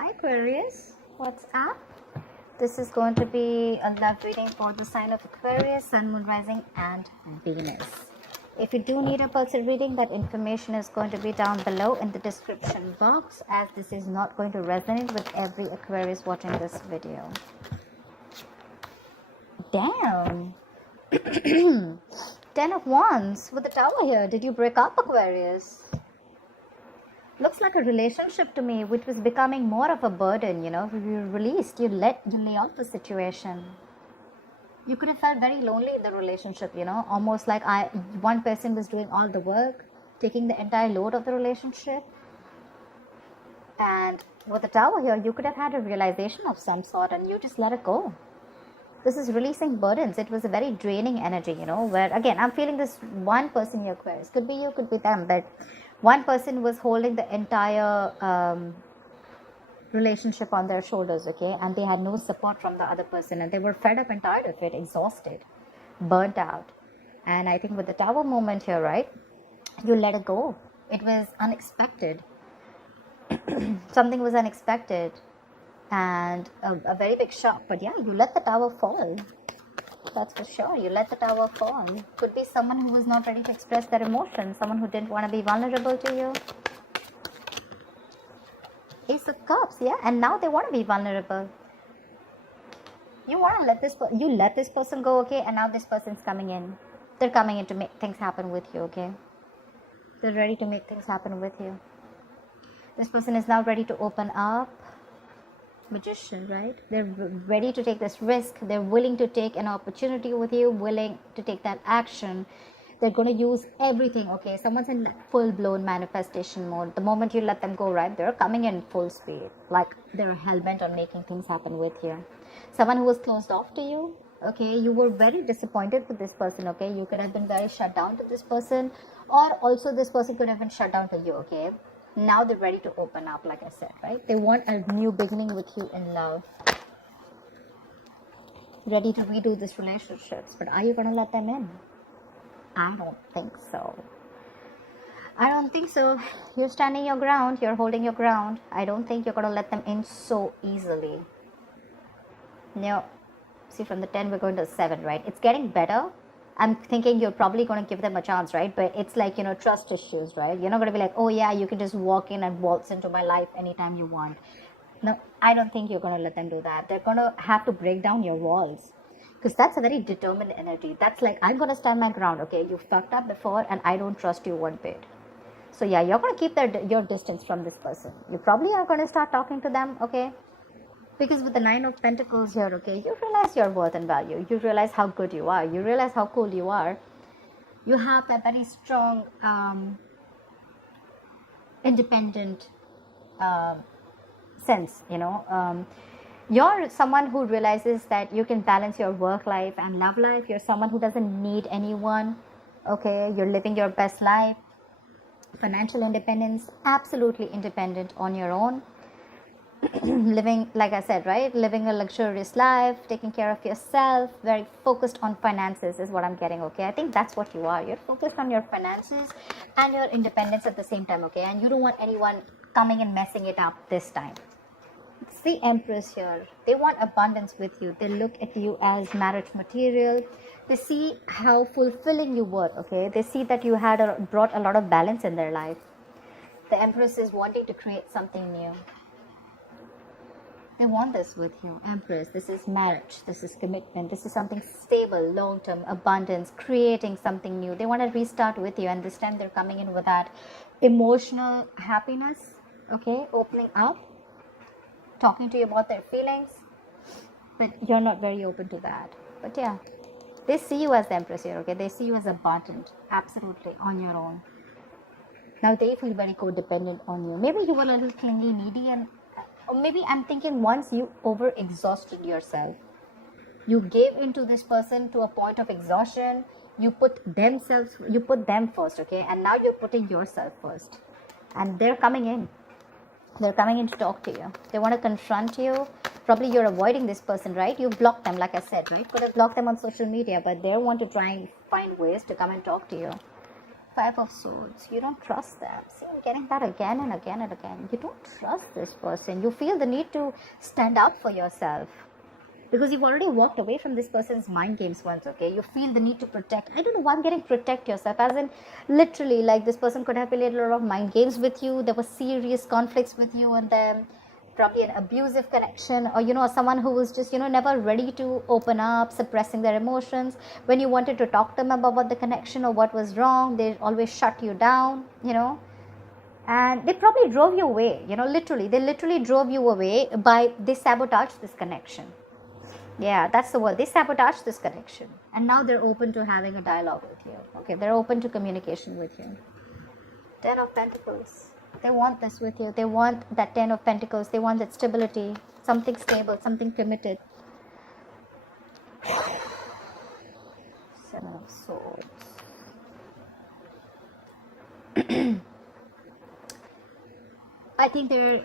Hi Aquarius, what's up? This is going to be a love reading for the sign of Aquarius, Sun, Moon, Rising and Venus. If you do need a pulsar reading, that information is going to be down below in the description box, as this is not going to resonate with every Aquarius watching this video. Damn! 10 of Wands with the Tower here. Did you break up, Aquarius? Looks like a relationship to me, which was becoming more of a burden, you know. You released, you lay off the situation. You could have felt very lonely in the relationship, you know, almost like one person was doing all the work, taking the entire load of the relationship. And with the Tower here, you could have had a realization of some sort and you just let it go. This is releasing burdens. It was a very draining energy, you know, where again, I'm feeling this one person here, Aquarius. Could be you, could be them, but one person was holding the entire relationship on their shoulders, okay, and they had no support from the other person, and they were fed up and tired of it, exhausted, burnt out. And I think with the Tower moment here, right, you let it go. It was unexpected. Something was unexpected and a very big shock, but yeah, you let the Tower fall. That's for sure. You let the Tower fall. Could be someone who was not ready to express their emotions, someone who didn't want to be vulnerable to you. Ace of Cups, yeah, and now they want to be vulnerable. You want to let this person go, okay, and now this person's coming in. They're coming in to make things happen with you, okay. They're ready to make things happen with you. This person is now ready to open up. Magician, right? They're ready to take this risk. They're willing to take an opportunity with you, willing to take that action. They're going to use everything, okay? Someone's in full-blown manifestation mode. The moment you let them go, right, they're coming in full speed. Like they're hell-bent on making things happen with you. Someone who was closed off to you, okay? You were very disappointed with this person, okay? You could have been very shut down to this person, or also this person could have been shut down to you, okay? Now they're ready to open up, like I said, right? They want a new beginning with you in love. Ready to redo these relationships. But are you going to let them in? I don't think so. I don't think so. You're standing your ground. You're holding your ground. I don't think you're going to let them in so easily. No. See, from the 10, we're going to 7, right? It's getting better. I'm thinking you're probably going to give them a chance, right? But it's like, you know, trust issues, right? You're not going to be like, oh yeah, you can just walk in and waltz into my life anytime you want. No, I don't think you're going to let them do that. They're going to have to break down your walls. Because that's a very determined energy. That's like, I'm going to stand my ground, okay? You fucked up before and I don't trust you one bit. So yeah, you're going to keep your distance from this person. You probably are going to start talking to them, okay? Because with the 9 of Pentacles here, okay, you realize your worth and value. You realize how good you are. You realize how cool you are. You have that very strong, independent sense, you know. You're someone who realizes that you can balance your work life and love life. You're someone who doesn't need anyone, okay? You're living your best life. Financial independence, absolutely independent on your own. Living, like I said, right, living a luxurious life, taking care of yourself, very focused on finances is what I'm getting, okay? I think that's what you are. You're focused on your finances and your independence at the same time, okay? And you don't want anyone coming and messing it up this time. It's the Empress here. They want abundance with you. They look at you as marriage material. They see how fulfilling you were, okay? They see that you had brought a lot of balance in their life. The Empress is wanting to create something new. They want this with you, Empress. This is marriage. This is commitment. This is something stable, long-term, abundance, creating something new. They want to restart with you, and this time they're coming in with that emotional happiness, okay? Opening up, talking to you about their feelings, but you're not very open to that. But yeah, they see you as the Empress here, okay? They see you as abundant, absolutely, on your own. Now they feel very codependent on you. Maybe you were a little clingy, needy, and or maybe I'm thinking once you over-exhausted yourself, you gave into this person to a point of exhaustion, you put them first, okay? And now you're putting yourself first. And they're coming in. They're coming in to talk to you. They want to confront you. Probably you're avoiding this person, right? You blocked them, like I said, right? Could have blocked them on social media, but they want to try and find ways to come and talk to you. Five of Swords. You don't trust them. See, I'm getting that again and again and again. You don't trust this person. You feel the need to stand up for yourself. Because you've already walked away from this person's mind games once, okay? You feel the need to protect. I don't know why I'm getting protect yourself. As in, literally, like this person could have played a lot of mind games with you. There were serious conflicts with you and them. Probably an abusive connection, or someone who was just never ready to open up, suppressing their emotions. When you wanted to talk to them about what the connection or what was wrong, they always shut you down, and they probably drove you away. They literally drove you away they sabotaged this connection. Yeah, that's the word. They sabotaged this connection, and now they're open to having a dialogue with you. Okay, they're open to communication with you. 10 of Pentacles. They want this with you. They want that 10 of Pentacles. They want that stability, something stable, something committed. 7 of Swords. I think they're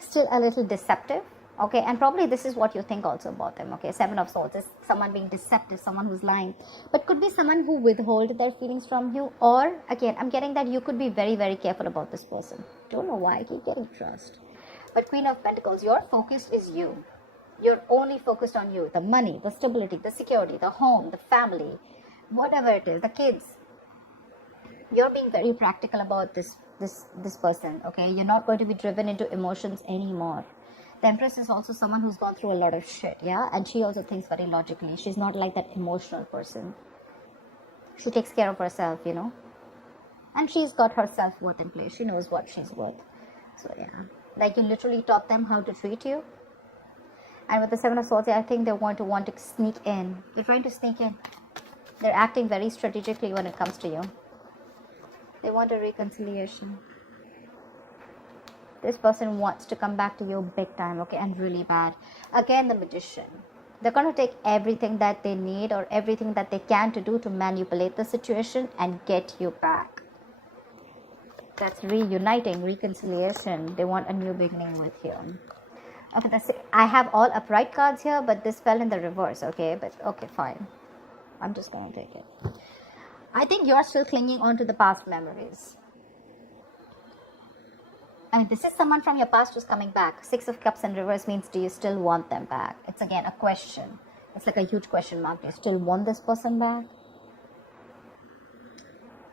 still a little deceptive. Okay, and probably this is what you think also about them. Okay, 7 of Swords is someone being deceptive, someone who's lying, but could be someone who withhold their feelings from you. Or again, I'm getting that you could be very, very careful about this person. Don't know why I keep getting trust. But Queen of Pentacles, your focus is you. You're only focused on you. The money, the stability, the security, the home, the family, whatever it is, the kids. You're being very practical about this person. Okay, you're not going to be driven into emotions anymore. The Empress is also someone who's gone through a lot of shit, yeah? And she also thinks very logically. She's not like that emotional person. She takes care of herself, And she's got her self-worth in place. She knows what she's worth. So, yeah. Like, you literally taught them how to treat you. And with the 7 of Swords, I think they want to sneak in. They're trying to sneak in. They're acting very strategically when it comes to you. They want a reconciliation. This person wants to come back to you big time, okay, and really bad. Again, the Magician. They're going to take everything that they need or everything that they can to do to manipulate the situation and get you back. That's reuniting, reconciliation. They want a new beginning with you. Okay, that's it. I have all upright cards here, but this fell in the reverse, okay? But, okay, fine. I'm just going to take it. I think you're still clinging on to the past memories. I mean, this is someone from your past who's coming back. 6 of Cups in reverse means, do you still want them back? It's again a question. It's like a huge question mark. Do you still want this person back?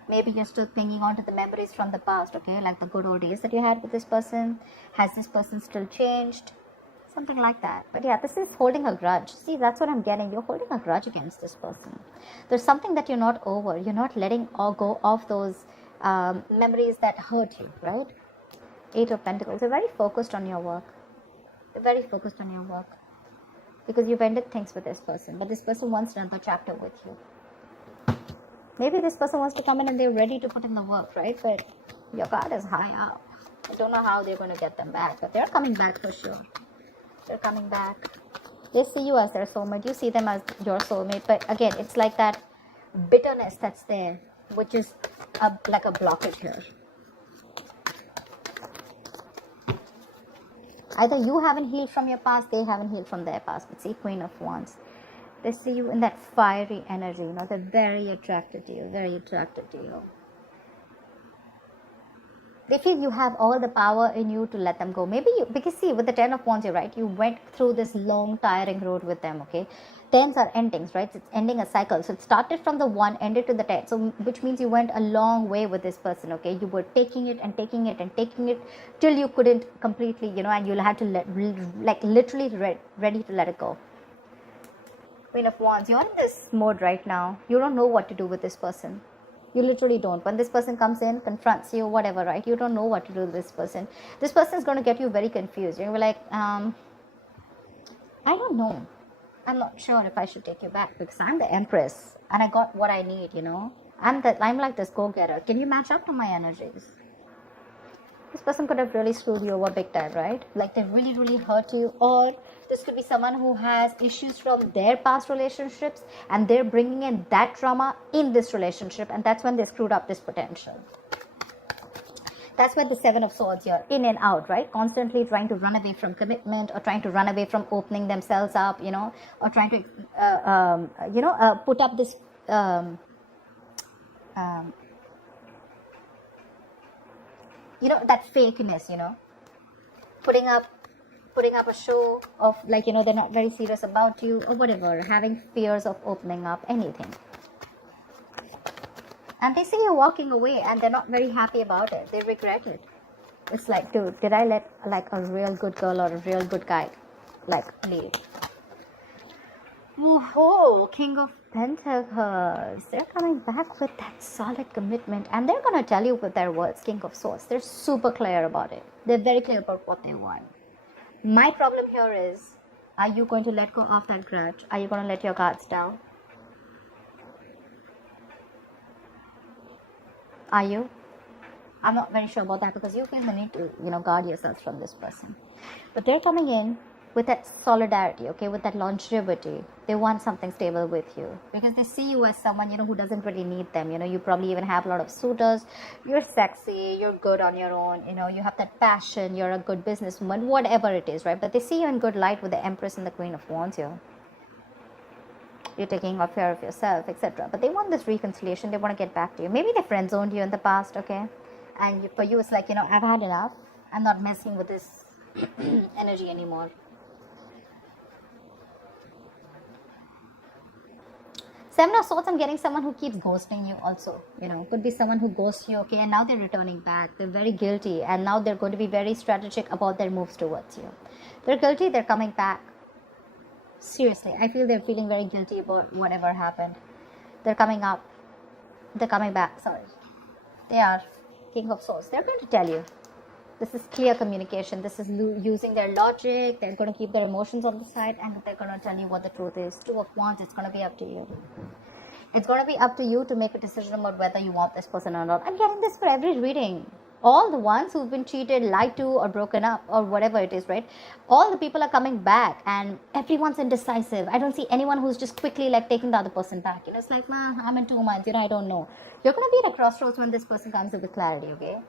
Maybe you're still clinging on to the memories from the past, okay? Like the good old days that you had with this person. Has this person still changed? Something like that. But yeah, this is holding a grudge. See, that's what I'm getting. You're holding a grudge against this person. There's something that you're not over. You're not letting go of those memories that hurt you, right? 8 of Pentacles. You're very focused on your work. You're very focused on your work. Because you've ended things with this person. But this person wants another chapter with you. Maybe this person wants to come in and they're ready to put in the work, right? But your card is high up. I don't know how they're going to get them back. But they're coming back for sure. They're coming back. They see you as their soulmate. You see them as your soulmate. But again, it's like that bitterness that's there. Which is like a blockage here. Either you haven't healed from your past, they haven't healed from their past. But see, Queen of Wands. They see you in that fiery energy. They're very attracted to you. Very attracted to you. They feel you have all the power in you to let them go. Maybe you, because see, with the 10 of Wands, you're right. You went through this long, tiring road with them, okay? 10s are endings, right? It's ending a cycle. So it started from the 1, ended to the 10. So which means you went a long way with this person, okay? You were taking it and taking it and taking it till you couldn't completely, and you'll have to literally ready to let it go. Queen of Wands, you're in this mode right now. You don't know what to do with this person. You literally don't. When this person comes in, confronts you, whatever, right? You don't know what to do with this person. This person is going to get you very confused. You're like, I don't know. I'm not sure if I should take you back because I'm the Empress and I got what I need, I'm like this go-getter. Can you match up to my energies? This person could have really screwed you over big time, right? Like they really, really hurt you. Or this could be someone who has issues from their past relationships and they're bringing in that trauma in this relationship. And that's when they screwed up this potential. That's why the 7 of Swords here, in and out, right? Constantly trying to run away from commitment or trying to run away from opening themselves up, or trying to, put up this you know, that fakeness, you know, putting up a show of, like, you know, they're not very serious about you or whatever, having fears of opening up anything. And they see you walking away and they're not very happy about it. They regret it. It's like, dude, did I let like a real good girl or a real good guy like leave? Oh, King of Pentacles. They're coming back with that solid commitment, and they're going to tell you with their words, King of Swords. They're super clear about it. They're very clear about what they want. My problem here is, are you going to let go of that grudge? Are you going to let your guards down? Are you? I'm not very sure about that, because you feel the need to, you know, guard yourselves from this person. But they're coming in with that solidarity, okay, with that longevity. They want something stable with you, because they see you as someone, you know, who doesn't really need them. You know, you probably even have a lot of suitors. You're sexy, you're good on your own, you know, you have that passion, you're a good businesswoman, whatever it is, right? But they see you in good light with the Empress and the Queen of Wands here. You're taking off care of yourself, etc. But they want this reconciliation. They want to get back to you. Maybe they friend zoned you in the past, okay? And for you, it's like, you know, I've had enough. I'm not messing with this energy anymore. Seven of Swords, I'm getting someone who keeps ghosting you also. You know, could be someone who ghosts you, okay, and now they're returning back. They're very guilty, and now they're going to be very strategic about their moves towards you. They're guilty, they're coming back. Seriously, I feel they're feeling very guilty about whatever happened. They're coming up. They're coming back, sorry. They are King of Swords. They're going to tell you. This is clear communication. This is using their logic. They're going to keep their emotions on the side, and they're going to tell you what the truth is. Two of Wands, it's going to be up to you. It's going to be up to you to make a decision about whether you want this person or not. I'm getting this for every reading. All the ones who've been cheated, lied to, or broken up, or whatever it is, right? All the people are coming back, and everyone's indecisive. I don't see anyone who's just quickly like taking the other person back. You know, it's like, man, I'm in 2 months, you know, I don't know. You're going to be at a crossroads when this person comes with clarity, okay?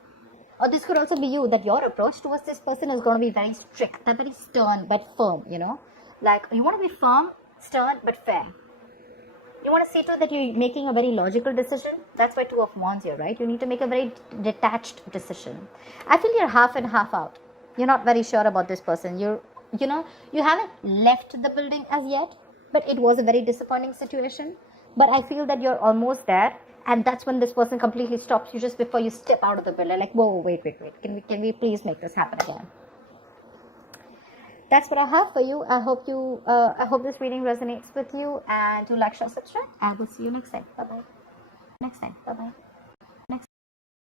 Or this could also be you, that your approach towards this person is going to be very strict, very stern, but firm, you know? Like, you want to be firm, stern, but fair. You want to see to that you're making a very logical decision. That's why Two of Wands here, right? You need to make a very detached decision. I feel you're half and half out. You're not very sure about this person. You haven't left the building as yet, but it was a very disappointing situation. But I feel that you're almost there. And that's when this person completely stops you just before you step out of the building. Like, whoa, wait. Can we please make this happen again? That's what I have for you. I hope this reading resonates with you. And do like, share, subscribe. I will see you next time. Bye-bye.